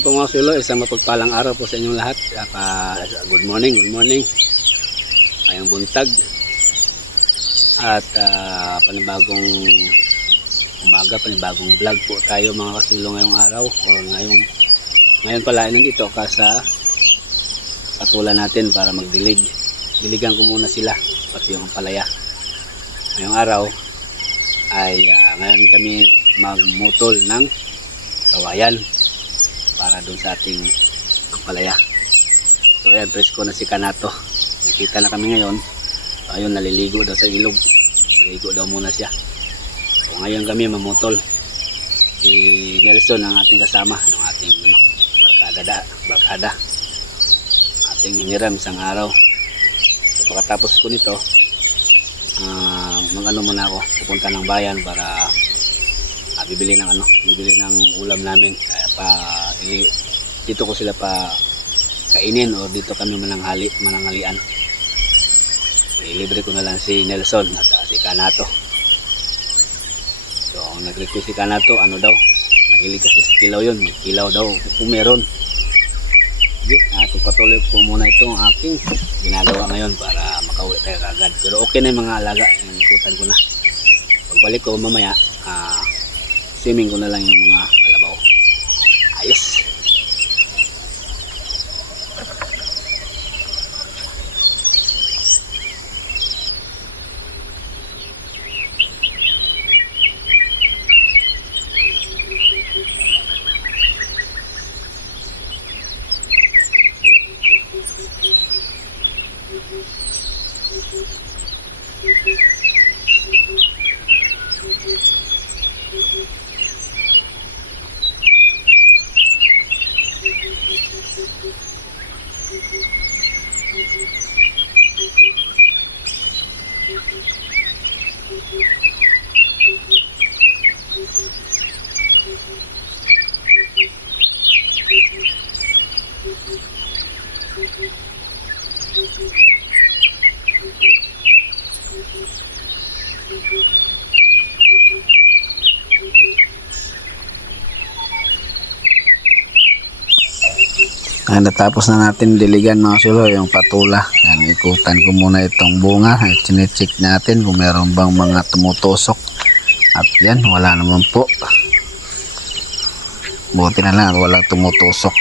Ayan po mga sulo, isang mapagpalang araw po sa inyong lahat. At, ah, good morning, good morning. Ayang buntag. At ah, panibagong umaga, panibagong vlog po tayo mga kasulo ngayong araw. O ngayong, ngayon pala ay nandito ka sa patulan natin para magdilig. Diligan ko muna sila, pati yung palaya. Ngayong araw ay ah, ngayon kami magmutol ng kawayan doon sa ating palaya. So ayan, presko na si Kanato. Nakita na kami ngayon. So, ayun, naliligo daw sa ilog. Naliligo daw muna siya. So ngayon kami mamutol. Si Nelson ang ating kasama, yung ating ano, barkada, da, barkada. Ating iniram isang araw. So pagkatapos ko nito, ah mag-ano muna ako, pupunta ng bayan para ah, bibili ng ano, bibili ng ulam namin. Kaya pa ili, dito ko sila pa kainin o dito kami mananghali, mananghalian. Ilibre ko na lang si Nelson at si Kanato. So, ang nag-request si Kanato, ano daw? Mahilig kasi sa kilaw yun. May kilaw daw kung meron. Sige, uh, patuloy po muna itong aking ginagawa ngayon para makauwi tayo agad. Pero okay na yung mga alaga. Yung ikutan ko na. Pagbalik ko mamaya, ah, swimming ko na lang yung mga kalabaw. Ayos. Ay, natapos na natin diligan mga sulo yung patula. Yan, ikutan ko muna itong bunga. At chinecheck natin kung meron bang mga tumutusok. At yan, wala naman po. Buti na lang at walang tumutusok.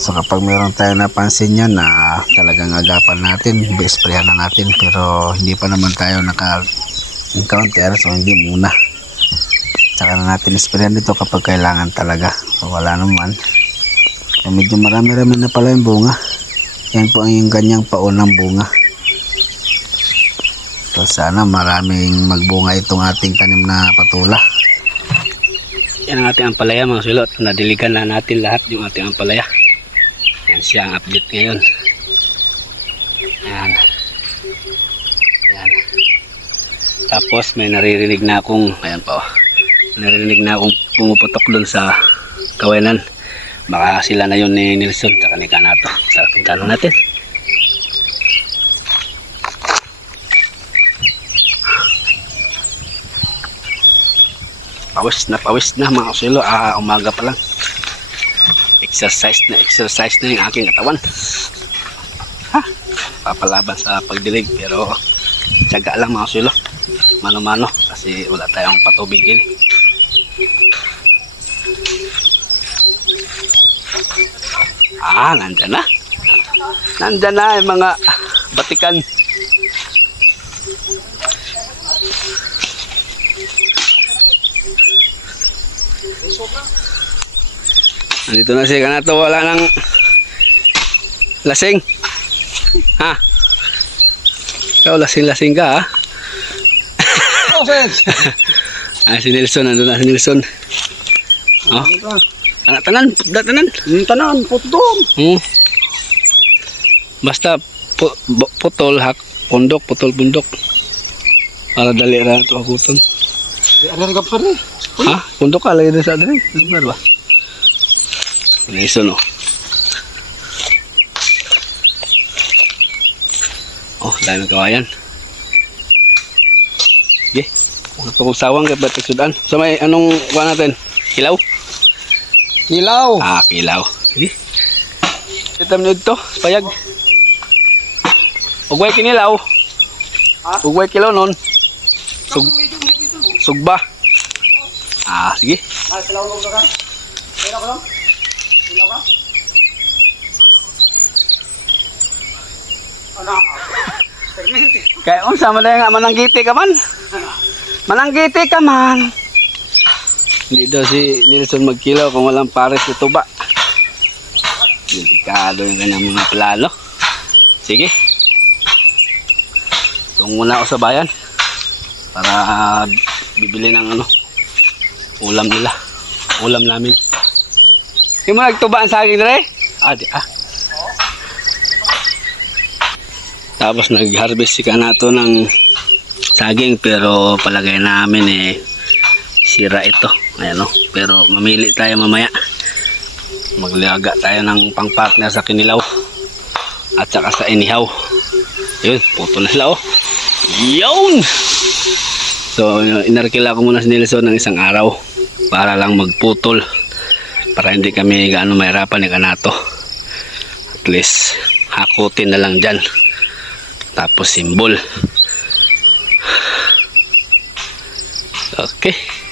So kapag meron tayo napansin yan na talagang agapan natin, isprayan na natin. Pero hindi pa naman tayo naka-encounter so hindi muna. Tsaka na natin isprayan dito kapag kailangan talaga. So wala naman. So, medyo marami-rami na pala yung bunga. Yan po ang yung ganyang paunang bunga. So sana maraming magbunga itong ating tanim na patula. Yan ang ating ampalaya mga sulot. Nadiligan na natin lahat yung ating ampalaya. Yan siya ang update ngayon. Yan. Yan. Tapos may naririnig na akong, ayan pa oh. Naririnig na akong pumuputok dun sa kawanan. Baka sila na yun ni Nilsson tsaka ni Kanato. Tara, puntahan na natin. Pawis na pawis na mga kasilo. Ah, umaga pa lang. Exercise na exercise na yung aking katawan. Ha? Papalaban sa pagdilig pero tiyaga lang mga kasilo. Mano-mano kasi wala tayong patubigin eh. Ah, nandyan na. Nandyan na yung mga batikan. Nandito na si Kanato. Wala nang lasing. Ha? Ikaw lasing-lasing ka ha? Offense! Ah, si Nelson. Nandun na si Nelson. Oh. Tanan, tanan. Putda, tanan. Yung tanan, putdom! Hmm. Basta pu putol hak pundok putol pundok. Para dali ra to akuton. Ano ka pa rin? Ha? Pundok ka lagi din sa dali. Lugar ba? Niso no. Oh, dami kawayan. Sige. Ano to kung sawang kay batik sudan? So may anong kuha natin? Kilaw? Kilaw! Ah, kilaw. Sige. Kita mo dito, payag. Ugway kinilaw. Ha? Ugway kilaw nun. Sug sugba. Ah, sige. Ah, silaw mo ka? Silaw ka lang? Silaw ka? Ano? Kaya unsa man nga mananggiti ka man? Mananggiti ka man. Hindi daw si Nilsson magkilaw kung walang pares na tuba. Delikado yung kanyang mga plano. Sige. Tung muna ako sa bayan. Para ah, bibili ng ano, ulam nila. Ulam namin. Hindi mo nagtubaan sa akin, Re? Ah, ah. Tapos nag-harvest si Kanato ng saging pero palagay namin eh sira ito. Ayan o. Pero mamili tayo mamaya. Magliaga tayo ng pang-partner sa kinilaw. At saka sa inihaw. Yun, puto na sila oh. Yun! So, inarkila ko muna si Nelson ng isang araw para lang magputol para hindi kami gaano mahirapan ni Kanato. At least, hakutin na lang dyan. Tapos simbol. Okay.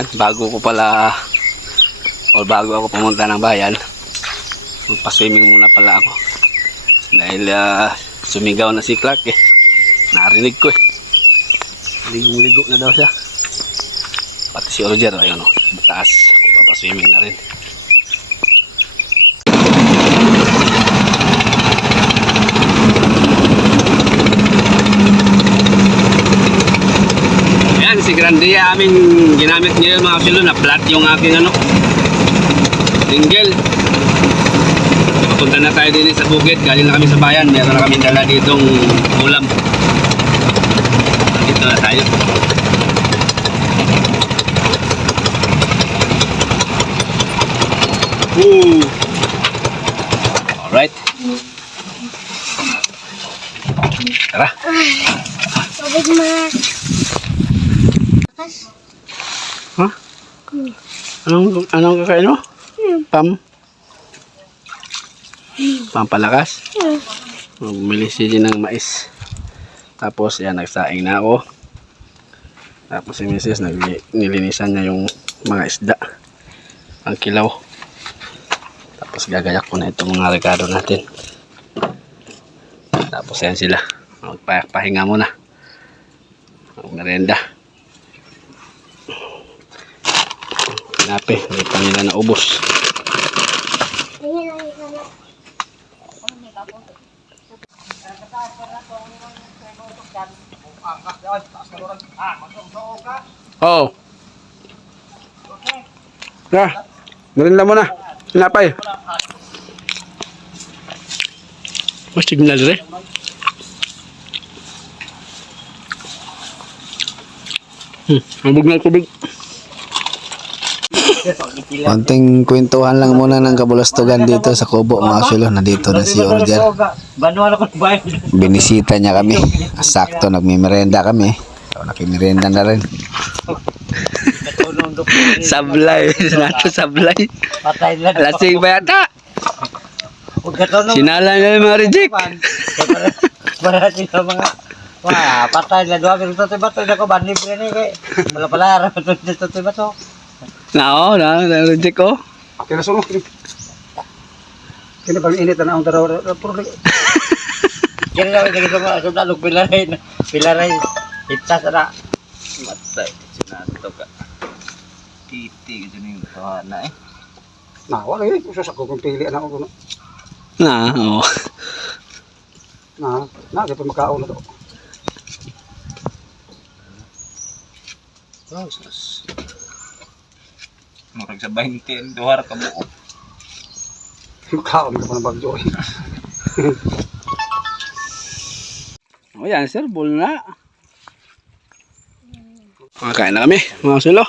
At bago ko pala o bago ako pumunta ng bayan, magpa-swimming muna pala ako. Dahil ah, sumigaw na si Clark eh. Narinig ko eh. Ligo-ligo na daw siya. Pati si Roger, ayun o, taas. Magpapa-swimming na rin. Ayan, si Grandia aming ginamit ngayon mga kilo na flat yung aking ano, single. Papunta na tayo din sa bukid, galing na kami sa bayan, meron na kami dala ditong ulam. Dito na tayo. Woo! Alright. Tara. Tubig ma. Bakas. Ha? Anong, anong kakain mo? Pam? Pampalakas? Hmm. Bumili si Jean ng mais. Tapos yan, nagsaing na ako. Tapos si Mrs. Nilinisan niya yung mga isda. Ang kilaw. Tapos gagayak ko na itong mga regalo natin. Tapos yan sila. Magpahinga muna. Mag merenda. Nape, hindi pa nila naubos. Ang isa na. Oo. Na, merenda mo na. Sinapay. Mas signal rin. Hmm, mabog na tubig. Konting kwentuhan lang muna ng kabulastugan dito sa Kubo mga sulo. Nandito na si Orger. Binisita niya kami. Sakto nagmimerenda kami. So, nakimerenda na rin. Sablay. Nato sablay. Patay na. Lasing ba yata? Sinala na yung mga reject. Para sila mga Wah, patay na doon. Pero ito ba ito? Ako ba? Libre na kay. Wala pala ito dito ito ito? Na, na, reject ko. Kaya sumo. Kaya pag init na ang. Puro Kaya na lagi sa mga pilaray na. Pilaray. Itas na. Matay. Sinato ka. Titi. Ito na yung na eh. Na, wala yun. Usos ako kung pili na ako. Na, oh. Na, na, di pa makaon na to. Oh, sus. Murag sa 20 duhar ka buo. Makaon ko ng bagyo. O yan, sir, ball na. Makakain na kami, mga sulo.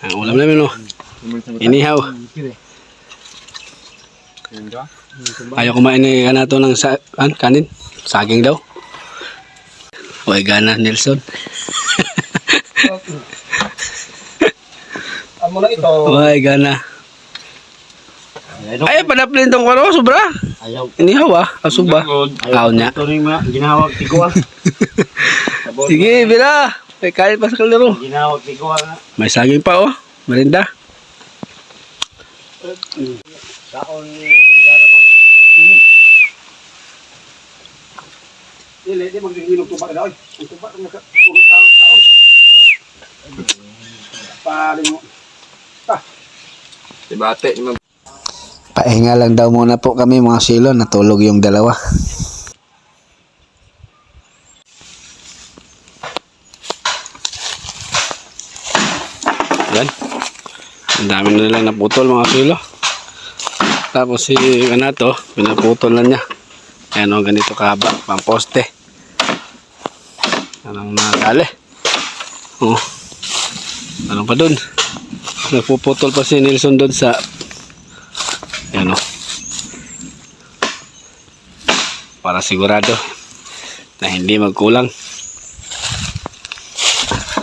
Ang ulam namin, no. Inihaw. Ayaw kumain ni Kanato ng sa an, kanin. Saging daw. Uy, gana, Nelson. Amo na ito. Uy, gana. Ay, panaplin tong kwaro, sobra. Ayaw. Inihaw ah, asuba. Aw niya. Ito rin mga ginawag tiguan. Sige, bila. May kain pa sa kalero. Ginawag tiguan nga. May saging pa, oh. Merinda. Saon dara pa? Dili, di maghihinog tuba ka daw. Ang tuba ang puro tao saon. Paling mo. Si bate. Pahinga lang daw muna po kami mga silo. Natulog yung dalawa. Yan. Ang dami na nilang naputol mga kilo. Tapos si Kanato, pinaputol na niya. Ayan o, ganito kahaba, pamposte. Yan ang nakakali. Oh. Ano pa dun? Nagpuputol pa si Nelson dun sa ano para sigurado na hindi magkulang.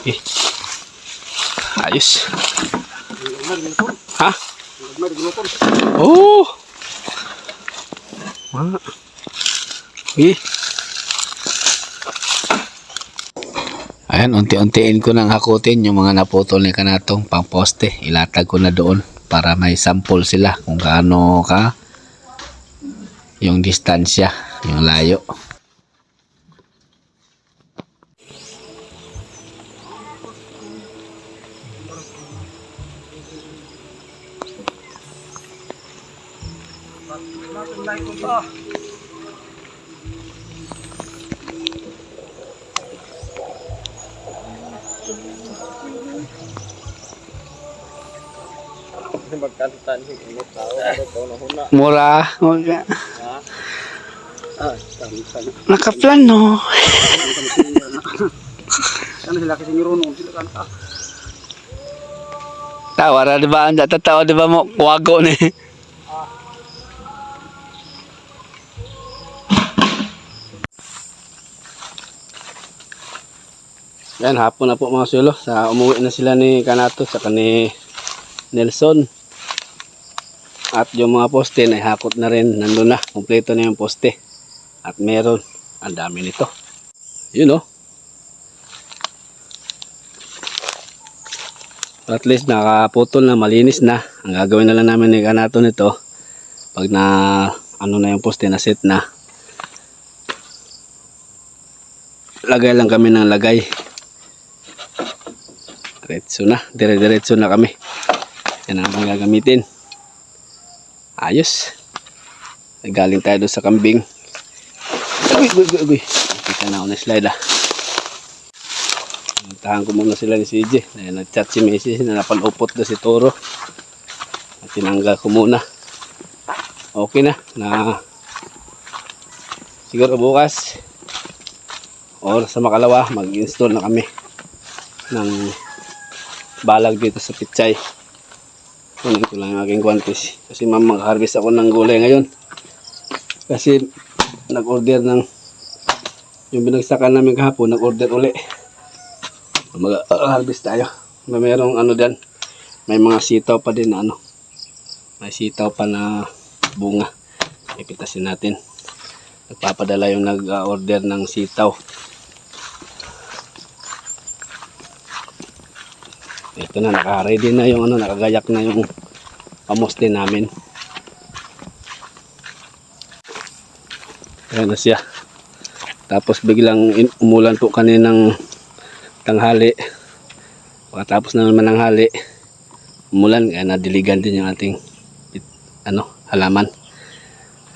Eh. Ayos. Ha? Oh. Ah. Eh. Ayan, unti-untiin ko nang hakutin yung mga naputol ni Kanatong pang poste. Ilatag ko na doon para may sample sila kung gaano ka yung distansya, yung layo. Mura. Mura. Nakaplano. Ano sila di ba? Ang tatawa di ba mo? Wago ni. Yan, hapon na po mga sulo. Sa umuwi na sila ni Kanato sa ni Nelson. At yung mga poste na hakot na rin. Nandun na. Kompleto na yung poste. At meron. Ang dami nito. Yun oh. At least nakaputol na, malinis na. Ang gagawin na lang namin ni Kanato nito, pag na ano na yung poste na set na, lagay lang kami ng lagay. Diretso na, dire-diretso na kami. Yan ang gagamitin. Ayos. Galing tayo doon sa kambing. Uy, uy, uy, uy. Kita na ako na slide ah. Tahan ko muna sila ni CJ. Dahil nag-chat si Messi na napalupot na si Toro. At tinanggal ko muna. Okay na. na siguro bukas or sa makalawa mag-install na kami ng balag dito sa Pichay. Kunin ko lang yung aking guantes. Kasi ma'am mag-harvest ako ng gulay ngayon. Kasi nag-order ng yung binagsakan namin kahapon, nag-order uli mag-harvest tayo. May merong ano diyan. May mga sitaw pa din na ano. May sitaw pa na bunga. Ipitasin natin. Nagpapadala yung nag-order ng sitaw. Ito na, naka-ready na yung ano, nakagayak na yung pamoste namin. Ayan na siya. Tapos biglang umulan po kaninang tanghali. Pagkatapos na naman ng hali umulan kaya nadiligan din yung ating ano halaman.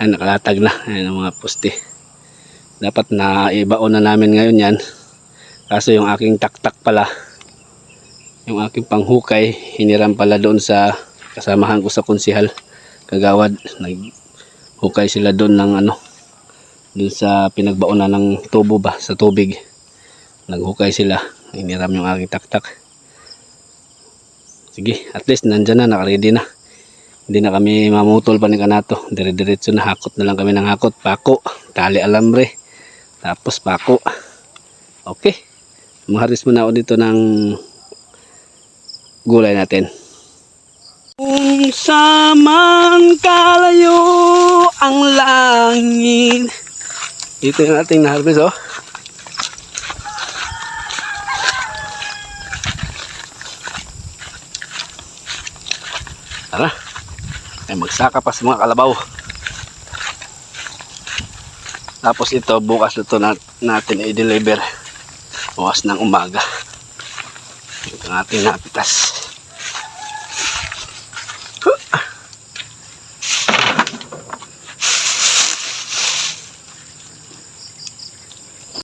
Ay nakalatag na. Ayan ang mga poste. Dapat na ibaon na namin ngayon yan. Kaso yung aking taktak pala yung aking panghukay hiniram pala doon sa kasamahan ko sa konsihal kagawad. Naghukay sila doon ng ano doon sa pinagbaonan ng tubo ba sa tubig. Naghukay sila. Iniram yung aking taktak. Sige at least nandyan na nakaready na. Hindi na kami mamutol pa ni kanato. Dire diretso na hakot na lang kami ng hakot. Pako tali alambre tapos pako. Okay maharis muna ako dito ng gulay natin kung saman kalayo ang langit ito yung ating na-harvest oh Tara. Ay magsaka pa sa mga kalabaw. Tapos ito bukas ito na, natin i-deliver. Bukas ng umaga. Ating napitas.